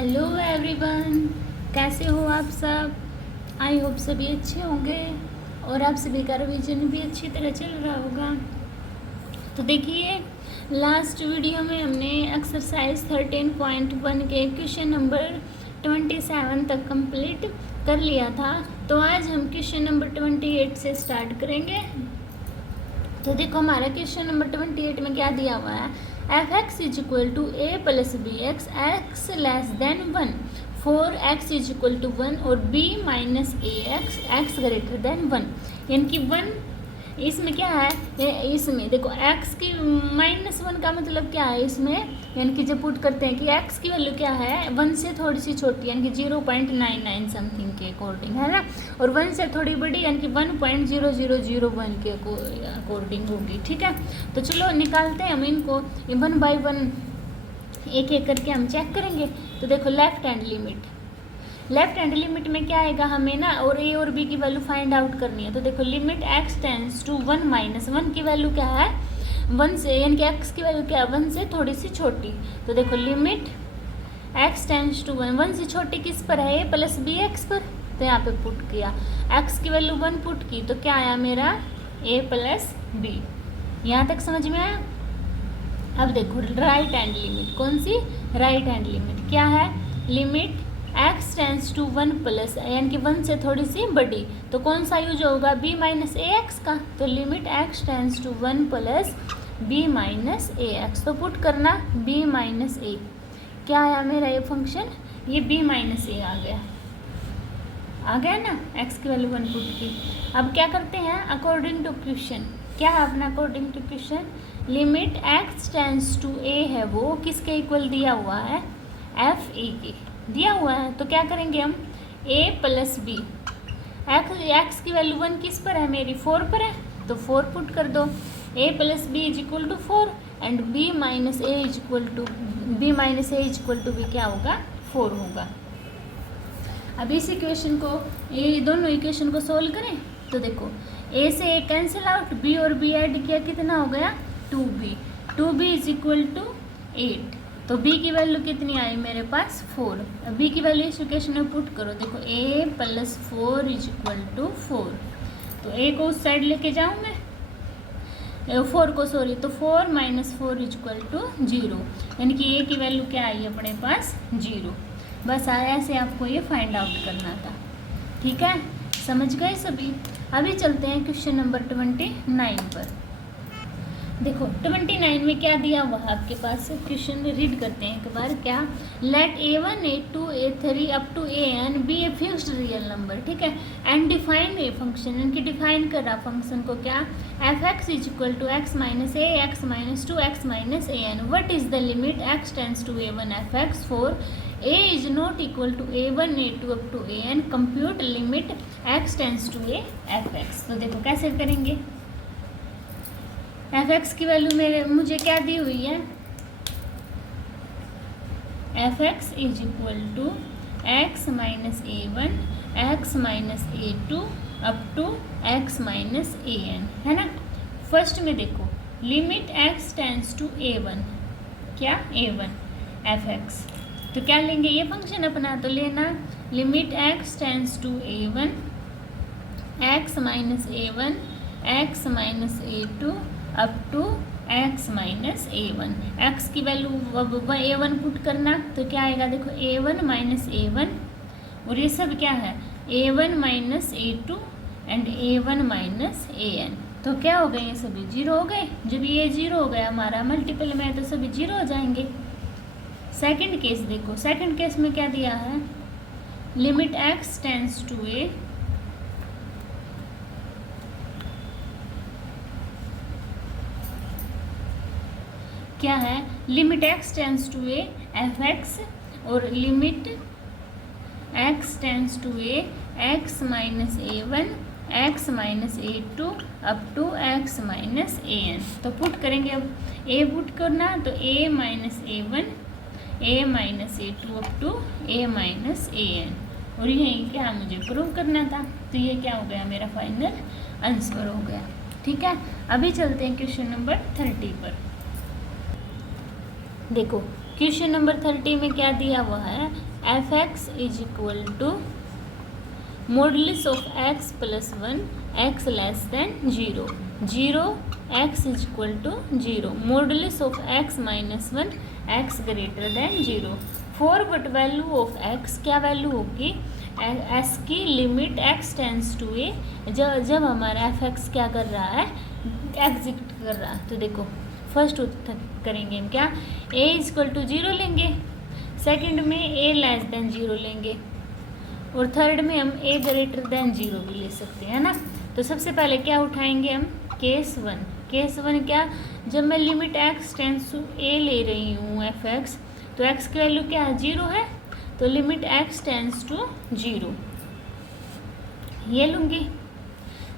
Hello everyone, कैसे हो आप सब। आई होप सभी अच्छे होंगे और आप सभी का रिवीजन भी अच्छी तरह चल रहा होगा। तो देखिए, लास्ट वीडियो में हमने एक्सरसाइज 13.1 के क्वेश्चन नंबर 27 तक कंप्लीट कर लिया था। तो आज हम क्वेश्चन नंबर 28 से स्टार्ट करेंगे। तो देखो, हमारा क्वेश्चन नंबर 28 में क्या दिया हुआ है, F x is equal to A plus B X X less than 1 for X is equal to 1 और B minus A X X greater than 1। यानी कि 1 इसमें क्या है, इसमें देखो x की -1 का मतलब क्या है इसमें, यानी कि जब पुट करते हैं कि x की वैल्यू क्या है 1 से थोड़ी सी छोटी यानी कि 0.99 समथिंग के अकॉर्डिंग है ना, और 1 से थोड़ी बड़ी यानी कि 1.0001 के अकॉर्डिंग होगी। ठीक है, तो चलो निकालते हैं हम इनको 1 बाय 1 एक एक करके हम चेक करेंगे। तो देखो, लेफ्ट हैंड लिमिट में क्या आएगा, हमें ना और ए और बी की वैल्यू फाइंड आउट करनी है। तो देखो, limit x tends to 1 minus 1 की वैल्यू क्या है 1 से, यानी कि x की वैल्यू क्या है 1 से थोड़ी सी छोटी। तो देखो, लिमिट x टेंस टू 1 से छोटी किस पर है, a प्लस बी एक्स पर। तो यहाँ पे पुट किया, x की वैल्यू 1 पुट की तो क्या आया मेरा a प्लस बी। यहाँ तक समझ में आया। अब देखो, राइट हैंड लिमिट, कौन सी, राइट हैंड लिमिट क्या है, limit x tends to 1 plus यानी कि 1 से थोड़ी सी बड़ी, तो कौन सा यूज होगा b माइनस ए एक्स का। तो limit x tends to 1 plus b minus A X, तो पुट करना b माइनस ए, क्या आया मेरा ये फंक्शन, ये b माइनस ए आ गया ना, x की वैल्यू 1 पुट की। अब क्या करते हैं, अकॉर्डिंग टू क्वेश्चन, क्या है अपना according to question, limit x tends to a है वो किसके इक्वल दिया हुआ है, f a के दिया हुआ है। तो क्या करेंगे हम, a प्लस बी, एक्स की वैल्यू 1 किस पर है मेरी 4 पर है, तो 4 पुट कर दो, a plus B is equal to 4 and b minus A is equal to b क्या होगा 4 होगा। अब इस इक्वेशन को, ये दोनों इक्वेशन को सोल्व करें तो देखो, a से a कैंसिल आउट, b और b ऐड किया कितना हो गया 2b इज इक्वल टू 8। तो b की वैल्यू कितनी आई मेरे पास 4। अब b की वैल्यू इस इक्वेशन में पुट करो, देखो a plus 4 is equal to 4। तो a को उस साइड लेके जाऊँ मैं, 4 को सॉरी, तो 4 माइनस 4 इज इक्वल टू 0, यानी कि a की वैल्यू क्या आई अपने पास 0। बस आया, ऐसे आपको ये फाइंड आउट करना था। ठीक है, समझ गए सभी। अभी चलते हैं क्वेश्चन नंबर 29 पर। देखो 29 में क्या दिया हुआ है आपके पास, क्वेश्चन रीड करते हैं एक बार। क्या, let a1 a2 a3 up to an be a fixed real number. ठीक है, एंड डिफाइन ए फंक्शन, इनकी डिफाइन कर रहा फंक्शन को, क्या, F x is equal to X minus A X minus 2 X minus A N. What is the limit x tends to a1 F X for a is not equal to a1 a2 up to an। Compute limit x tends to a f x. तो देखो कैसे करेंगे, F x की value मुझे क्या दी हुई है, F x is equal to X minus A one X minus A two up to X minus A N, है ना। फर्स्ट में देखो, limit x tends to A one, क्या a1 एफ एक्स, तो क्या लेंगे ये फंक्शन अपना, तो लेना limit x tends to a1 x minus a1 x minus a2 up to x minus a1। x की वैल्यू अब a1 पुट करना, तो क्या आएगा, देखो a1 माइनस a1, और ये सब क्या है a1 minus a2 and a1 minus an। तो क्या हो गए, ये सभी 0 हो गए। जब ये 0 हो गया हमारा मल्टीपल में, तो सभी 0 हो जाएंगे। सेकंड केस देखो, सेकंड केस में क्या दिया है, limit x tends to a क्या है, limit x tends to a f x और limit x tends to a x minus a1 x minus a2 up to x minus an। तो put करेंगे, अब a पुट करना, तो a minus a1 a minus a2 up to a minus an, और यही क्या मुझे प्रूव करना था। तो ये क्या हो गया, मेरा फाइनल आंसर हो गया। ठीक है, अभी चलते हैं क्वेश्चन नंबर 30 पर। देखो, क्वेश्चन नंबर 30 में क्या दिया हुआ है, F x is equal to modulus of x plus 1 x less than 0, 0 x is equal to 0, modulus of x minus 1 x greater than 0, for what value of x, क्या value होगी एस की limit x tends to a, जब हमारा F x क्या कर रहा है, एग्जिट कर रहा है। तो देखो फर्स्ट करेंगे हम क्या, ए इक्वल टू 0 लेंगे, सेकंड में ए लेस देन 0 लेंगे, और थर्ड में हम ए ग्रेटर देन 0 भी ले सकते हैं ना। तो सबसे पहले क्या उठाएंगे हम, केस 1, केस 1 क्या, जब मैं लिमिट एक्स टेंस टू ए ले रही हूँ एफ एक्स, तो एक्स की वैल्यू क्या है 0 है, तो लिमिट एक्स टेंस टू 0 ये लूँगी।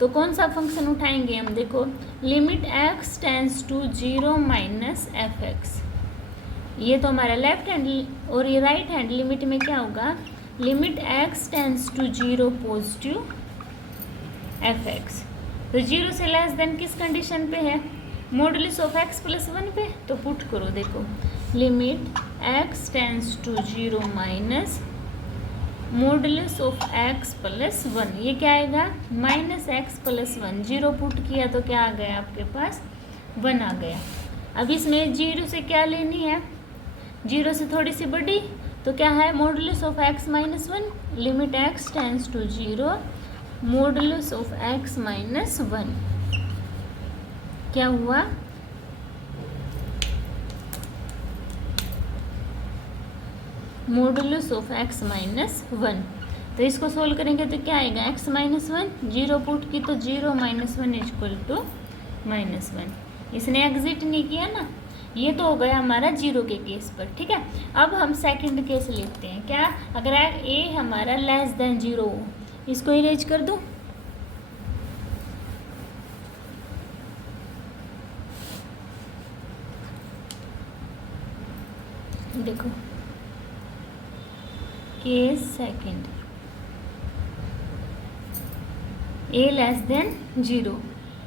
तो कौन सा फंक्शन उठाएंगे हम, देखो limit x tends to 0 minus f x, ये तो हमारा लेफ्ट हैंड, और ये राइट हैंड लिमिट में क्या होगा, limit x tends to 0 positive f x. तो 0 से लेस देन किस कंडीशन पे है, मॉडुलस ऑफ एक्स प्लस 1 पे, तो पुट करो, देखो limit x tends to 0 minus modulus of x plus 1, ये क्या आएगा माइनस एक्स प्लस 1, 0 पुट किया तो क्या आ गया आपके पास 1 आ गया। अब इसमें 0 से क्या लेनी है, 0 से थोड़ी सी बड़ी, तो क्या है modulus of x minus 1, limit x tends to 0 modulus of x minus 1, क्या हुआ मॉडुलस ऑफ एक्स माइनस 1। तो इसको सोल्व करेंगे तो क्या आएगा एक्स माइनस 1, 0 पुट की तो 0 माइनस 1 इक्वल टू माइनस 1, इसने एग्जिट नहीं किया ना, ये तो हो गया हमारा 0 के केस पर, ठीक है। अब हम सेकंड केस लेते हैं, क्या अगर ए हमारा लेस देन 0 हो, इसको इरेज कर दूं, देखो केस सेकंड, ए लेस देन 0,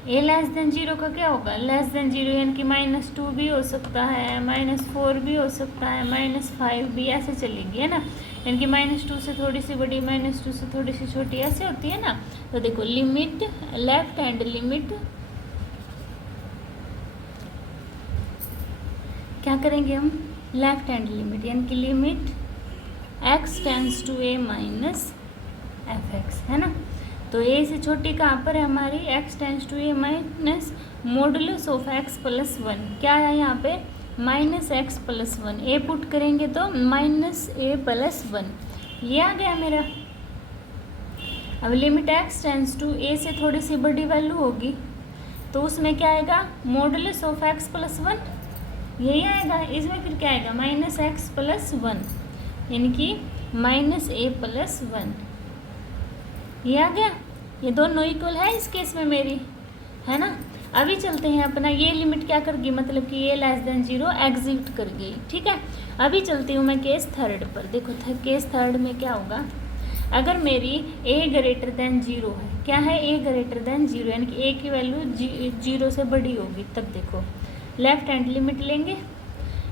ए लेस देन 0 का क्या होगा, लेस देन 0 यानी कि -2 भी हो सकता है, -4 भी हो सकता है, -5 भी, ऐसे चलेगी है ना, यानी कि -2 से थोड़ी सी बड़ी, -2 से थोड़ी सी छोटी, ऐसे होती है ना। तो देखो लिमिट लेफ्ट हैंड लिमिट क्या करेंगे हम, लेफ्ट हैंड लिमिट यानी कि limit x tends to a minus f x, है ना। तो ए से छोटी कहाँ पर है हमारी, x tends to a minus modulus of x plus 1, क्या है यहाँ पे minus x plus 1, a put करेंगे तो माइनस ए प्लस 1, ये आ गया मेरा। अब लिमिट एक्स टेंस टू ए से थोड़ी सी बड़ी वैल्यू होगी, तो उसमें क्या आएगा मॉडुलस ऑफ एक्स प्लस 1, यही आएगा। इसमें फिर क्या आएगा माइनस एक्स प्लस 1, यानी कि माइनस ए प्लस 1, ये आ गया। ये दोनों इक्वल है इस केस में मेरी, है ना। अभी चलते हैं अपना, ये लिमिट क्या कर गई, मतलब कि ये लेस देन 0 एग्जिट कर गई, ठीक है। अभी चलती हूँ मैं केस थर्ड पर, देखो केस थर्ड में क्या होगा, अगर मेरी ए ग्रेटर देन 0 है, क्या है ए ग्रेटर देन 0 यानी कि ए की वैल्यू 0 से बड़ी होगी, तब देखो लेफ्ट हैंड लिमिट लेंगे,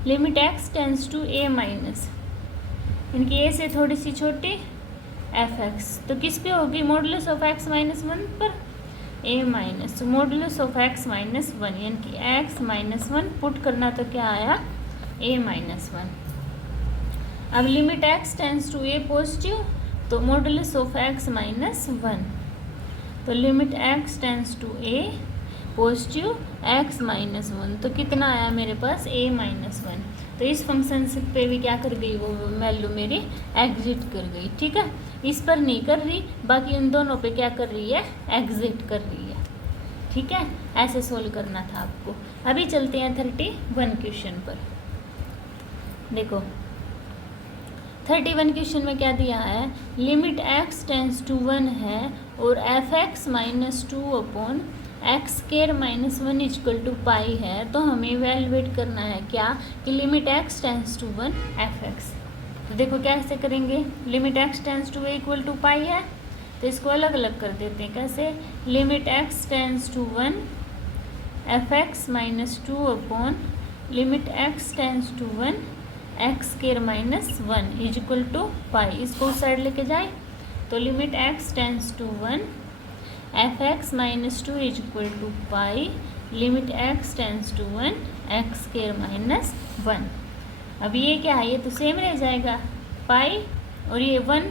limit x tends to a minus यानी कि ए से थोड़ी सी छोटी एफ एक्स, तो किस पे होगी मॉडुलस ऑफ एक्स माइनस 1 पर, a minus modulus of x minus 1 यानी कि एक्स माइनस 1 पुट करना, तो क्या आया ए माइनस 1। अब limit x tends to a positive, तो मॉडुलस ऑफ एक्स माइनस 1, तो limit x tends to a positive x minus 1, तो कितना आया मेरे पास ए माइनस 1। तो इस फंक्शन पे भी क्या कर गई, वो वैल्यू मेरी एग्जिट कर गई, ठीक है। इस पर नहीं कर रही, बाकी इन दोनों पे क्या कर रही है एग्जिट कर रही है, ठीक है। ऐसे सोल्व करना था आपको। अभी चलते हैं 31 क्वेश्चन पर, देखो 31 क्वेश्चन में क्या दिया है, लिमिट एक्स टेंस टू 1 है और f x minus 2 upon x square minus 1 equal to pi है, तो हमें इवैल्यूएट करना है क्या कि limit x tends to 1 f x. तो देखो कैसे करेंगे, limit x tends to a equal to pi है, तो इसको अलग अलग कर देते हैं, कैसे limit x tends to 1 f x minus 2 upon limit x tends to 1 x square minus 1 is equal to pi. इसको उस साइड लेके जाए तो limit x tends to 1 f x minus 2 is equal to pi limit x tends to 1 x square minus 1। अब ये क्या है, ये तो सेम रह जाएगा पाई, और ये 1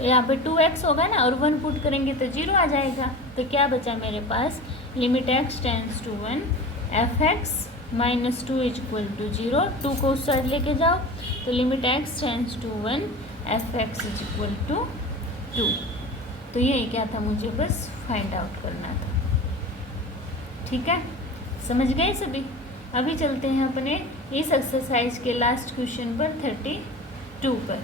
यहाँ पे 2x होगा ना, और 1 पुट करेंगे तो 0 आ जाएगा। तो क्या बचा मेरे पास, limit x tends to 1 f x minus 2 is equal to 0। 2 को उस साइड लेके जाओ तो limit x tends to 1 f x is equal to 2। तो यही क्या था, मुझे बस फाइंड आउट करना था। ठीक है, समझ गए सभी। अभी चलते हैं अपने इस एक्सरसाइज के लास्ट क्वेश्चन पर 32 पर।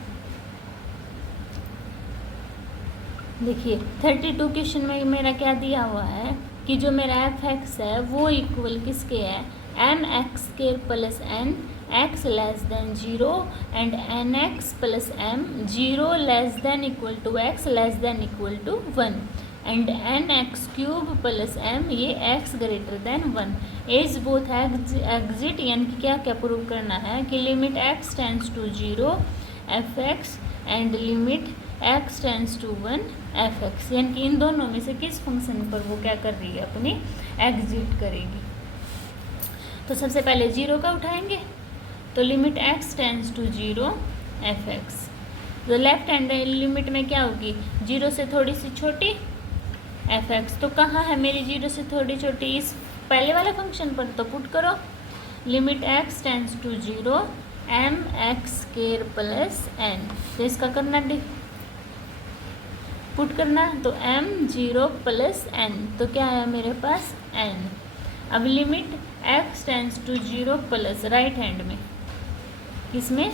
देखिए 32 क्वेश्चन में मेरा क्या दिया हुआ है कि जो मेरा एफ एक्स है वो इक्वल किसके है, m x square plus n x less than 0 and n x plus m 0 less than equal to x less than equal to 1 and n x cube plus m ये x greater than 1 as both exist. यानी कि क्या क्या prove करना है कि limit x tends to 0 f x and limit x tends to 1 f x, यानी कि इन दोनों में से किस फंक्शन पर वो क्या कर रही है, अपनी एग्जिट करेगी। तो सबसे पहले 0 का उठाएंगे तो limit x tends to 0 f x, तो लेफ्ट हैंड लिमिट में क्या होगी, 0 से थोड़ी सी छोटी एफ एक्स। तो कहाँ है मेरी 0 से थोड़ी छोटी, इस पहले वाले फंक्शन पर, तो पुट करो limit x tends to 0 m x square plus n. तो इसका करना पुट करना तो m 0 प्लस एन, तो क्या है मेरे पास n। अब limit x tends to 0 plus right hand में, किसमें,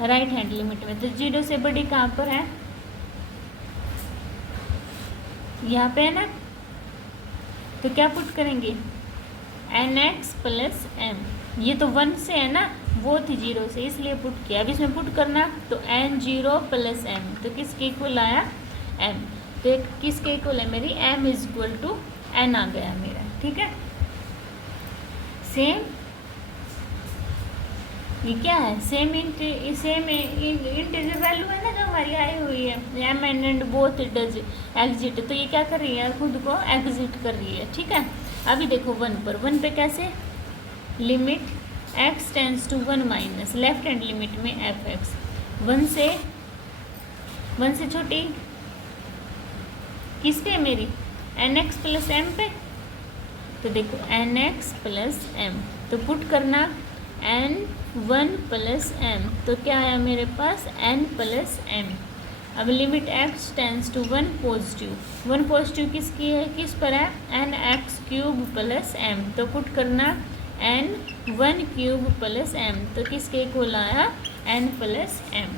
राइट हैंड लिमिट में, तो 0 से बड़ी कहाँ पर है, यहाँ पे है ना। तो क्या पुट करेंगे एन एक्स प्लस एम, ये तो 1 से है ना, वो थी 0 से इसलिए पुट किया। अब इसमें पुट करना तो n 0 प्लस एम, तो किसके इक्वल आया m। तो एक किसके इक्वल है मेरी, m is equal to n आ गया मेरा। ठीक है, सेम ये क्या है, सेम इंटीजर वैल्यू है ना जो हमारी आई हुई है, m and both does exit. तो ये क्या कर रही है, खुद को एग्जिट कर रही है। ठीक है, अभी देखो 1 पर, 1 पे कैसे, limit x tends to 1 minus left hand limit में एफ एक्स 1 से छोटी किस पे मेरी, एन एक्स प्लस एम पे। तो देखो एन एक्स प्लस एम, तो पुट करना एन 1 प्लस एम, तो क्या आया मेरे पास एन प्लस एम। अब limit x tends to 1 positive, 1 positive किसकी है, किस पर है, n x cube plus m, तो पुट करना एन 1 क्यूब प्लस एम, तो किसके इक्वल आया एन प्लस एम।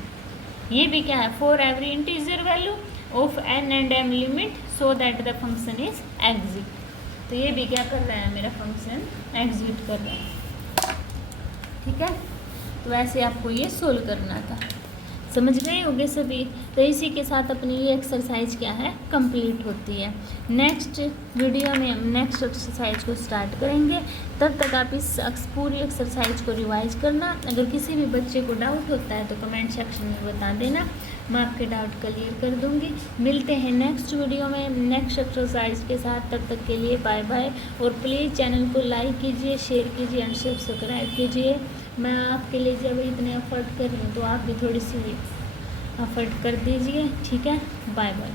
ये भी क्या है, for every integer value of n and m limit so that the function is exist. तो ये भी क्या कर रहा है, मेरा फंक्शन एग्जिट कर रहा है। ठीक है, तो ऐसे आपको ये सोल्व करना था। समझ गए होंगे सभी। तो इसी के साथ अपनी ये एक्सरसाइज क्या है, कंप्लीट होती है। नेक्स्ट वीडियो में हम नेक्स्ट एक्सरसाइज को स्टार्ट करेंगे। तब तक आप इस पूरी एक्सरसाइज को रिवाइज करना। अगर किसी भी बच्चे को डाउट होता है तो कमेंट सेक्शन में बता देना, मैं आपके डाउट क्लियर कर दूंगी। मिलते हैं नेक्स्ट वीडियो में नेक्स्ट एक्सरसाइज के साथ। तब तक के लिए बाय बाय। और प्लीज़ चैनल को लाइक कीजिए, शेयर कीजिए एंड सब्सक्राइब कीजिए। मैं आपके लिए जब इतने एफर्ट कर रही हूँ तो आप भी थोड़ी सी एफर्ट कर दीजिए। ठीक है, बाय बाय।